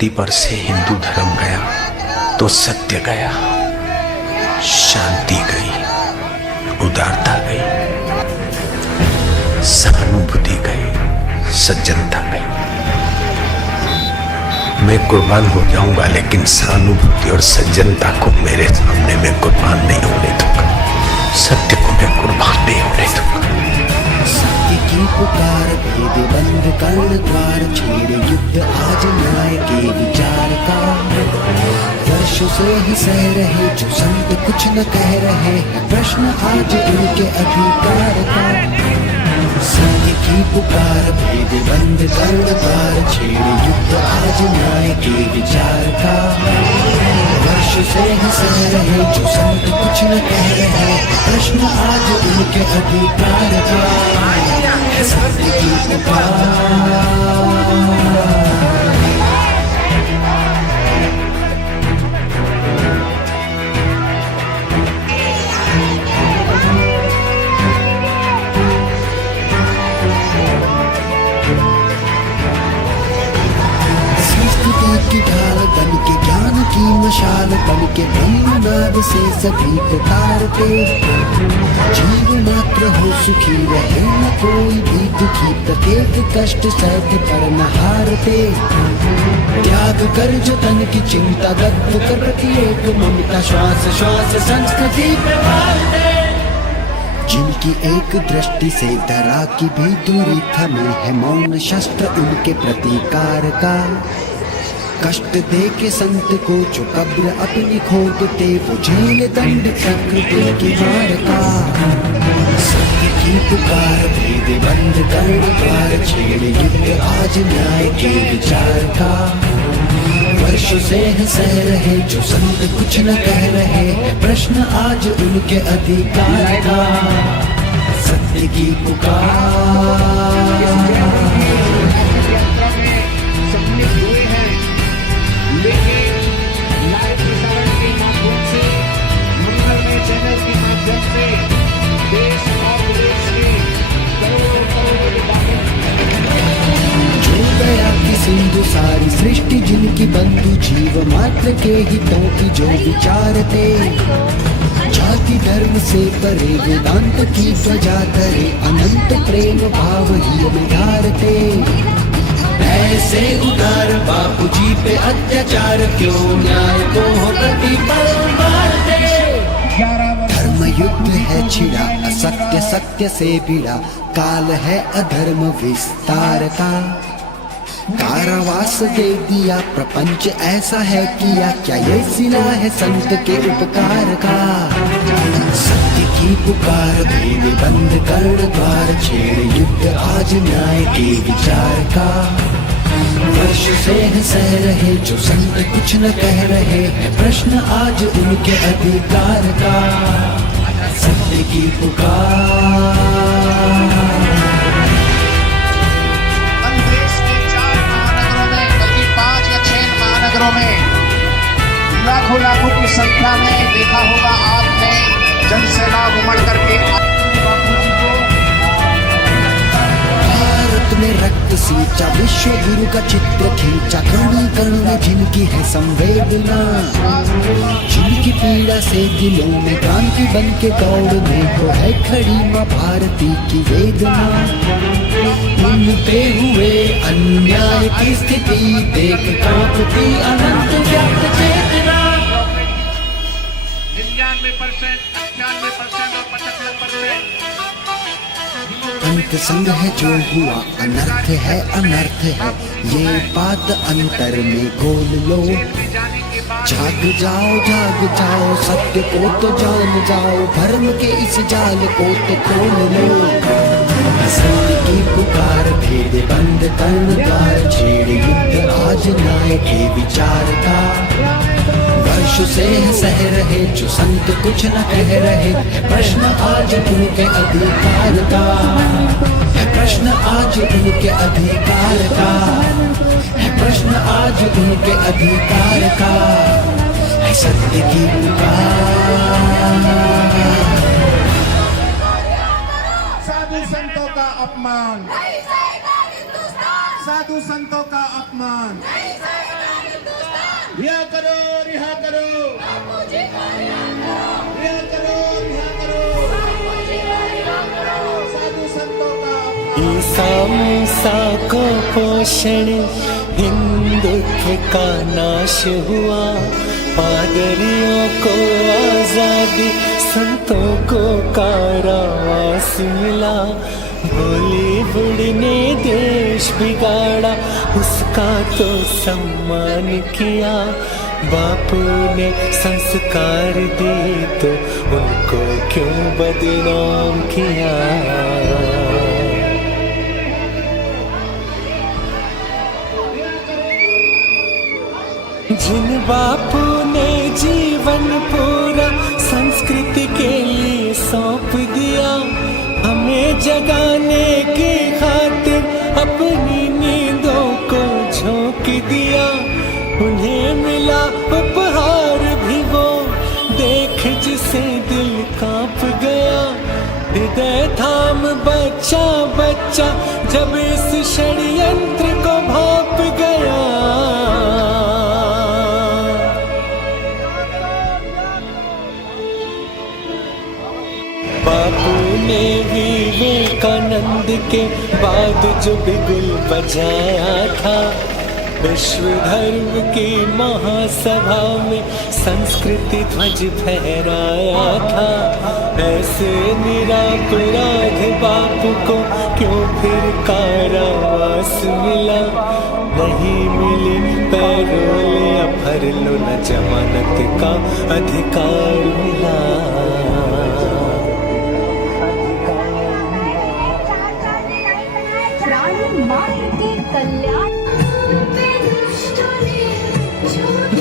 धरती पर से हिंदू धर्म गया तो सत्य गया, शांति गई, उदारता गई, सहानुभूति गई, सज्जनता गई। मैं कुर्बान हो जाऊंगा लेकिन सहानुभूति और सज्जनता को मेरे सामने मैं कुर्बान नहीं होने दूंगा, सत्य को मैं कुर्बान नहीं होने दूंगा। सत्य की पुकार भेद बंद कर्ण द्वार छेड़े युद्ध आज न्याय के विचार का। वर्षों से ही सह रहे जो संत कुछ न कह रहे हैं, प्रश्न आज उनके अधिकार का। सत्य की पुकार भेद बंद कर्ण द्वार छेड़े युद्ध आज न्याय के विचार का। वर्षों से ही सह रहे जो संत कुछ न कह रहे, प्रश्न आज उनके अधिकार का। सत्य की पुकार की ढाल बन के ज्ञान की मशाल बन के ब्रह्मनाद से सभी पुकारते। जीव मात्र हो सुखी रहे न कोई भी दुखी, प्रत्येक कष्ट सहते पर न हारते। त्याग कर जो तन की चिंता दग्ध कर प्रत्येक ममता श्वास श्वास संस्कृति प्रवाहते। जिनकी एक दृष्टि से धरा की भी दूरी थमे है, मौन शस्त्र उनके प्रतिकार का। कष्ट दे के संत को जो कब्र अपनी खोदते, वो झेल दंड प्रकृति की मार का। सत्य की पुकार भेद बंद कर्ण द्वार छेड़े युद्ध आज न्याय के विचार का। वर्षों से सह रहे जो संत कुछ न कह रहे, प्रश्न आज उनके अधिकार का। सत्य की पुकार लेकिन लाइव प्रसारण के माध्यम से, मंगलमय चैनल के माध्यम से देश और विदेश के करोड़ों जो गया की सिंधु सारी सृष्टि, जिनकी बंधु जीव मात्र के हितों की जो विचारते। जाति धर्म से परे वेदांत की ध्वजा धरे, अनंत प्रेम भाव ही में धारते। ऐसे उदार बापू जी पे अत्याचार क्यों, न्याय को हो प्रतिपल मारते। धर्म युद्ध है छिड़ा असत्य सत्य से भिड़ा, काल है अधर्म विस्तार का। कारावास दे दिया प्रपंच ऐसा है किया, क्या ये सिला है संत के उपकार का। सत्य की पुकार भेद बंद कर्ण द्वार छेड़े युद्ध आज न्याय के विचार का। वर्ष से सह रहे जो संत कुछ न कह रहे, प्रश्न आज उनके अधिकार का। सत्य की पुकार देश के 4 महानगरों में, बल्कि 5 या 6 महानगरों में लाखों लाखों की संख्या में देखा होगा आपने जनसैलाब उमड़ करके में रक्त सींचा, विश्व गुरु का चित्र खींचा। कण कण में जिनकी है संवेदना, जिनकी पीड़ा से दिलों में क्रांति बन के दौड़ने को है खड़ी मां भारती की वेदना। उन पे हुए अन्याय की स्थिति देख कांपती अनंत व्याप्त चेतना। 99%, 98% और 75% अंत संग है जो हुआ, अनर्थ है अनर्थ है, ये बात अंतर में घोल लो। जाग जाओ सत्य को तो जान जाओ, भरम के इस जाल को तो खोल लो। सत्य की पुकार भेद बंद कर्ण द्वार छेड़े युद्ध आज न्याय के विचार का। वर्षों से सह रहे जो संत कुछ न कह रहे, प्रश्न आज उनके अधिकार का। प्रश्न आज उनके अधिकार का। प्रश्न आज उनके अधिकार का। सत्य की पुकार साधु संतों का अपमान, साधु संतों का अपमान। रिहा करो, रिहा करो, रिहा करो, रिहा करो, साधु संतों का ईसा मूसा को पोषण हिंदुत्व का नाश हुआ, पादरियों को आजादी, संतों को कारावास मिला। बॉलीवुड ने देश बिगाड़ा, उसका तो सम्मान किया। बापू ने संस्कार दिए तो उनको क्यों बदनाम किया। जिन बापू ने जीवन पूरा संस्कृति के लिए सौंप दिया, हमें जगाने की खातिर अपनी नींदों को झोंक दिया। उन्हें मिला उपहार भी वो देख जिसे दिल कांप गया। हृदय थाम बच्चा बच्चा जब इस षड्यंत्र को भांप गया। बापू ने विवेकानंद के बाद जो बिगुल बजाया था, विश्व धर्म की महासभा में संस्कृति ध्वज फहराया था। ऐसे निरपराध बापू को क्यों फिर कारावास मिला। नहीं मिली पैरोल या भरलो न जमानत का अधिकार मिला।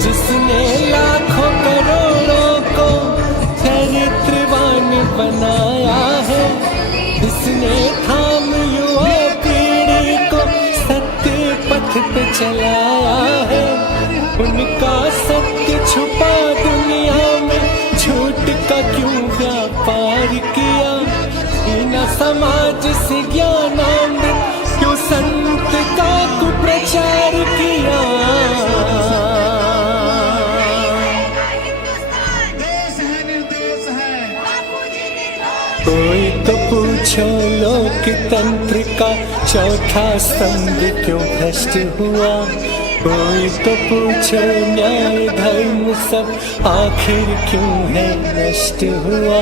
जिसने लाखों करोड़ों को चरित्रवान बनाया है, जिसने थाम युवा पीढ़ी को सत्य पथ पे चलाया है, उनका सत्य छुपा दुनिया में झूठ का क्यों व्यापार किया। बिना समाज से ज्ञानामृत क्यों संत का कुप्रचार किया। कोई तो पूछो लोकतंत्र का चौथा स्तंभ क्यों भ्रष्ट हुआ। कोई तो पूछो न्याय धर्म सब आखिर क्यों है नष्ट हुआ।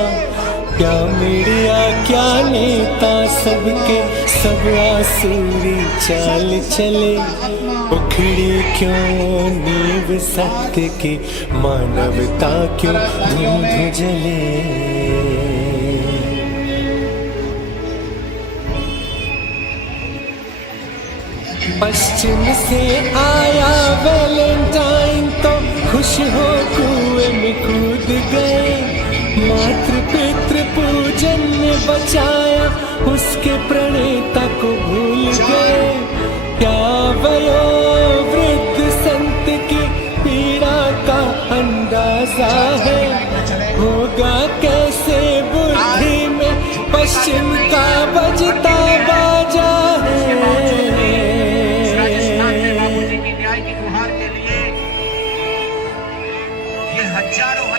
क्या मीडिया क्या नेता सबके सब आसुरी चाल चले। उखड़ी क्यों नींव सत्य की मानवता क्यों धूम जले। पश्चिम से आया वैलेंटाइन तो खुश हो कुएं में कूद गए। मातृ पितृ पूजन ने बचाया, उसके प्रणेता को भूल गए। क्या वयोवृद्ध संत की पीड़ा का अंदाजा है। होगा कैसे बुद्धि में पश्चिम